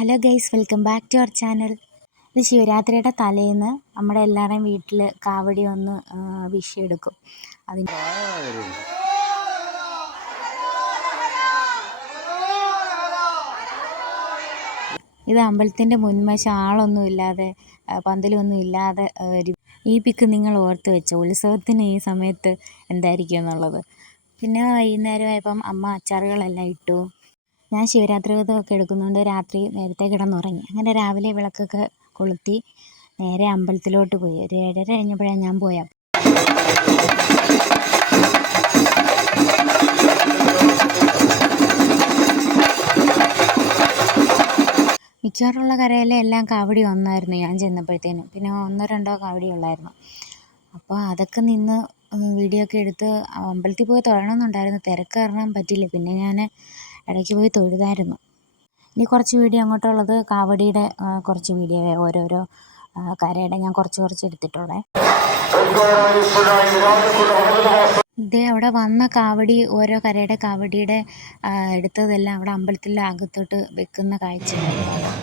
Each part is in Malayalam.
Hello guys, welcome back to our channel. ഇത് ശിവരാത്രിയുടെ തലേന്ന് നമ്മുടെ എല്ലാവരുടെയും വീട്ടിൽ കാവടി ഒന്ന് വിഷയെടുക്കും. അതിന് ഇത് അമ്പലത്തിൻ്റെ മുൻവശം ആളൊന്നും ഇല്ലാതെ പന്തലൊന്നും ഇല്ലാതെ ഈ പിക്ക് നിങ്ങൾ ഓർത്ത് വെച്ചോ, ഉത്സവത്തിന് ഈ സമയത്ത് എന്തായിരിക്കും എന്നുള്ളത്. പിന്നെ വൈകുന്നേരമായപ്പം അമ്മ അച്ചാറുകളെല്ലാം ഇട്ടു. ഞാൻ ശിവരാത്രി വ്രതമൊക്കെ എടുക്കുന്നതുകൊണ്ട് രാത്രി നേരത്തെ കിടന്നുറങ്ങി. അങ്ങനെ രാവിലെ വിളക്കൊക്കെ കൊളുത്തി നേരെ അമ്പലത്തിലോട്ട് പോയി. ഒരു 7:30 കഴിഞ്ഞപ്പോഴാണ് ഞാൻ പോയത്. മിക്കവാറുള്ള കരയിലെ എല്ലാം കാവടി വന്നായിരുന്നു ഞാൻ ചെന്നപ്പോഴത്തേനും. പിന്നെ 1-2 കാവടി ഉള്ളായിരുന്നു. അപ്പോൾ അതൊക്കെ നിന്ന് വീഡിയോ ഒക്കെ എടുത്ത് അമ്പലത്തിൽ പോയി തൊഴണമെന്നുണ്ടായിരുന്നു. തിരക്ക് കാരണം പറ്റില്ല. പിന്നെ ഞാൻ ഇടയ്ക്ക് പോയി തൊഴുതായിരുന്നു. ഇനി കുറച്ച് വീഡിയോ അങ്ങോട്ടുള്ളത് കാവടിയുടെ കുറച്ച് വീഡിയോ ഓരോരോ കരയുടെ ഞാൻ കുറച്ച് എടുത്തിട്ടുള്ളേ. ഇതേ അവിടെ വന്ന കാവടി, ഓരോ കരയുടെ കാവടിയുടെ എടുത്തതെല്ലാം അവിടെ അമ്പലത്തിൻ്റെ അകത്തോട്ട് വെക്കുന്ന കാഴ്ചയായിരുന്നു.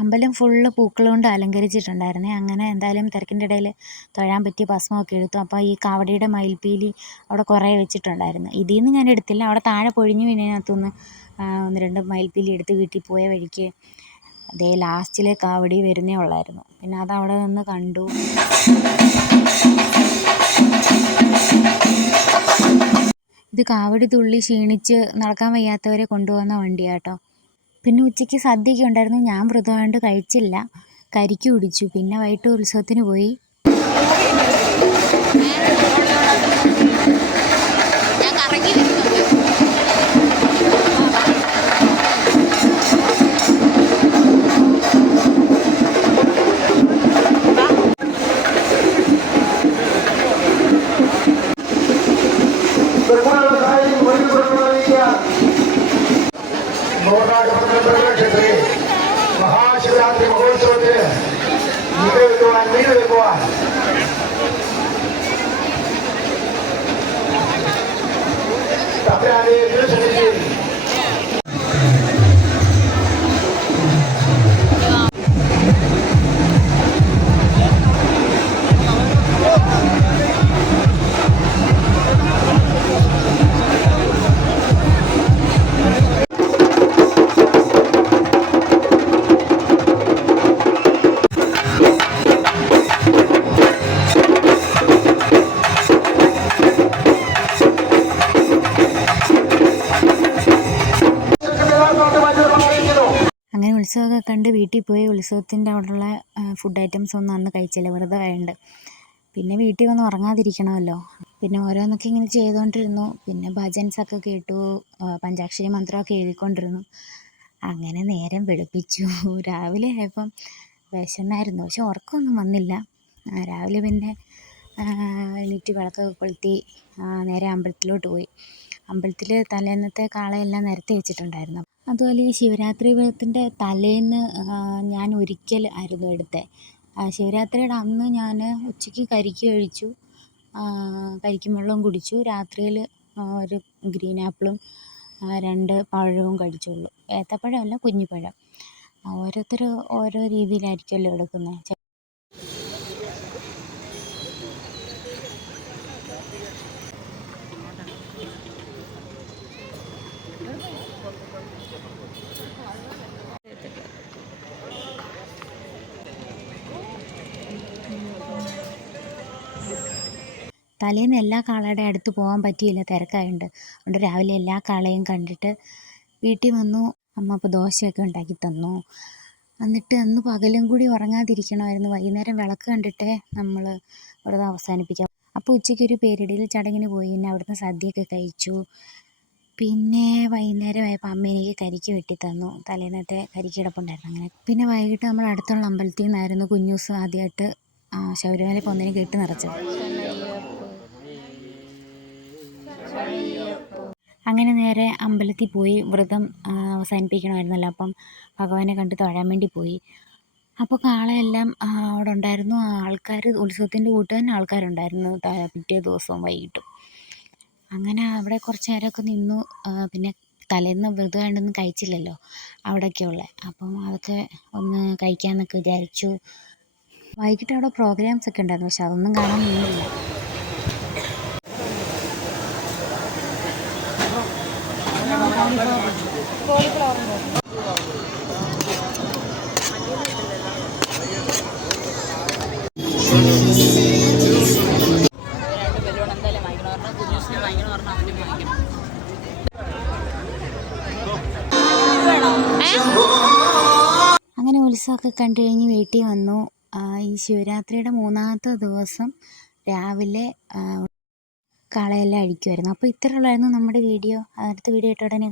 അമ്പലം ഫുള്ള് പൂക്കൾ കൊണ്ട് അലങ്കരിച്ചിട്ടുണ്ടായിരുന്നേ. അങ്ങനെ എന്തായാലും തിരക്കിൻ്റെ ഇടയിൽ തൊഴാൻ പറ്റി, ഭസ്മമൊക്കെ എടുത്തു. അപ്പോൾ ഈ കാവടിയുടെ മയിൽപ്പീലി അവിടെ കുറേ വെച്ചിട്ടുണ്ടായിരുന്നു. ഇതിൽ നിന്ന് ഞാൻ എടുത്തില്ല, അവിടെ താഴെ പൊഴിഞ്ഞു വീണതിനകത്തുനിന്ന് 1-2 മയിൽപ്പീലി എടുത്ത് വീട്ടിൽ പോയ വഴിക്ക് അതേ ലാസ്റ്റിലെ കാവടി വരുന്നേ ഉള്ളായിരുന്നു. പിന്നെ അതവിടെ നിന്ന് കണ്ടു. ഇത് കാവടി തുള്ളി ക്ഷീണിച്ച് നടക്കാൻ വയ്യാത്തവരെ കൊണ്ടുപോകുന്ന വണ്ടിയാട്ടോ. പിന്നെ ഉച്ചയ്ക്ക് സദ്യയൊക്കെ ഉണ്ടായിരുന്നു. ഞാൻ വ്രതമായതുകൊണ്ട് കഴിച്ചില്ല, കരിക്ക് കുടിച്ചു. പിന്നെ വൈകിട്ട് ഉത്സവത്തിന് പോയി. മഹാശിവരാത്രി മഹോത്സവത്തിന് നീണ്ടു വെക്കുവാൻ തമ്പുരാനെ ക്ഷണിച്ച് അങ്ങനെ ഉത്സവമൊക്കെ കണ്ട് വീട്ടിൽ പോയി. ഉത്സവത്തിൻ്റെ അവിടെയുള്ള ഫുഡ് ഐറ്റംസ് ഒന്നും അന്ന് കഴിച്ചില്ല, വ്രതമായതുകൊണ്ട്. പിന്നെ വീട്ടിൽ വന്ന് ഉറങ്ങാതിരിക്കണമല്ലോ. പിന്നെ ഓരോന്നൊക്കെ ഇങ്ങനെ ചെയ്തുകൊണ്ടിരുന്നു. പിന്നെ ഭജൻസൊക്കെ കേട്ടു, പഞ്ചാക്ഷരി മന്ത്രമൊക്കെ എഴുതിക്കൊണ്ടിരുന്നു. അങ്ങനെ നേരം വെളുപ്പിച്ചു. രാവിലെ ആയപ്പം വിശന്നായിരുന്നു, പക്ഷെ ഉറക്കമൊന്നും വന്നില്ല. രാവിലെ പിന്നെ എണീറ്റ് വിളക്കൊക്കെ കൊളുത്തി നേരെ അമ്പലത്തിലോട്ട് പോയി. അമ്പലത്തിൽ തലേന്നത്തെ കാളയെല്ലാം നിരത്തി വെച്ചിട്ടുണ്ടായിരുന്നു. അതുപോലെ ഈ ശിവരാത്രി വ്രതത്തിൻ്റെ തലേന്ന് ഞാൻ ഒരിക്കൽ ആയിരുന്നു എടുത്തത്. ശിവരാത്രിയുടെ അന്ന് ഞാൻ ഉച്ചയ്ക്ക് കരിക്ക് കഴിച്ചു, കരിക്കും വെള്ളവും കുടിച്ചു. രാത്രിയിൽ ഒരു ഗ്രീൻ ആപ്പിളും 2 പഴവും കഴിച്ചുള്ളൂ. ഏത്തപ്പഴമല്ല, കുഞ്ഞിപ്പഴം. ഓരോരുത്തർ ഓരോ രീതിയിലായിരിക്കുമല്ലോ എടുക്കുന്നത്. തലേന്ന് എല്ലാ കാളയുടെ അടുത്ത് പോകാൻ പറ്റിയില്ല, തിരക്കായതുകൊണ്ട്. അതുകൊണ്ട് രാവിലെ എല്ലാ കാളയും കണ്ടിട്ട് വീട്ടിൽ വന്നു. അമ്മ അപ്പോൾ ദോശയൊക്കെ ഉണ്ടാക്കി തന്നു. എന്നിട്ട് അന്ന് പകലും കൂടി ഉറങ്ങാതിരിക്കണമായിരുന്നു. വൈകുന്നേരം വിളക്ക് കണ്ടിട്ടേ നമ്മൾ വ്രതം അവസാനിപ്പിക്കാം. അപ്പോൾ ഉച്ചയ്ക്കൊരു പേരിടൽ ചടങ്ങിന് പോയി. പിന്നെ അവിടുന്ന് സദ്യയൊക്കെ കഴിച്ചു. പിന്നെ വൈകുന്നേരമായപ്പോൾ അമ്മ എനിക്ക് കരിക്ക് വെട്ടി തന്നു. തലേന്നത്തെ കരിക്ക് കിടപ്പുണ്ടായിരുന്നു. അങ്ങനെ പിന്നെ വൈകിട്ട് നമ്മൾ അടുത്തുള്ള അമ്പലത്തിൽ നിന്നായിരുന്നു കുഞ്ഞൂസ് ആദ്യമായിട്ട് ശബരിമല പോകുന്നതിന് കെട്ട് നിറച്ചത്. അങ്ങനെ നേരെ അമ്പലത്തിൽ പോയി. വ്രതം അവസാനിപ്പിക്കണമായിരുന്നല്ലോ, അപ്പം ഭഗവാനെ കണ്ട് തൊഴാൻ വേണ്ടി പോയി. അപ്പോൾ കാളയെല്ലാം അവിടെ ഉണ്ടായിരുന്നു. ആൾക്കാർ, ഉത്സവത്തിൻ്റെ കൂട്ട് തന്നെ ആൾക്കാരുണ്ടായിരുന്നു പിറ്റേ ദിവസവും വൈകിട്ടും. അങ്ങനെ അവിടെ കുറച്ച് നേരമൊക്കെ നിന്നു. പിന്നെ തലേന്ന് വ്രതമായിട്ടൊന്നും കഴിച്ചില്ലല്ലോ അവിടെയൊക്കെയുള്ള, അപ്പം അതൊക്കെ ഒന്ന് കഴിക്കാമെന്നൊക്കെ വിചാരിച്ചു. വൈകിട്ട് അവിടെ പ്രോഗ്രാംസ് ഒക്കെ ഉണ്ടായിരുന്നു, പക്ഷെ അതൊന്നും കാണാൻ നിന്നില്ല. അങ്ങനെ ഉത്സവമൊക്കെ കണ്ടു കഴിഞ്ഞ് വീട്ടിൽ വന്നു. ഈ ശിവരാത്രിയുടെ 3ാമത്തെ ദിവസം രാവിലെ കാളയെല്ലാം അഴിക്കുമായിരുന്നു. അപ്പോൾ ഇത്രയുള്ളായിരുന്നു നമ്മുടെ വീഡിയോ. അടുത്ത വീഡിയോ ആയിട്ട് ഉടനെ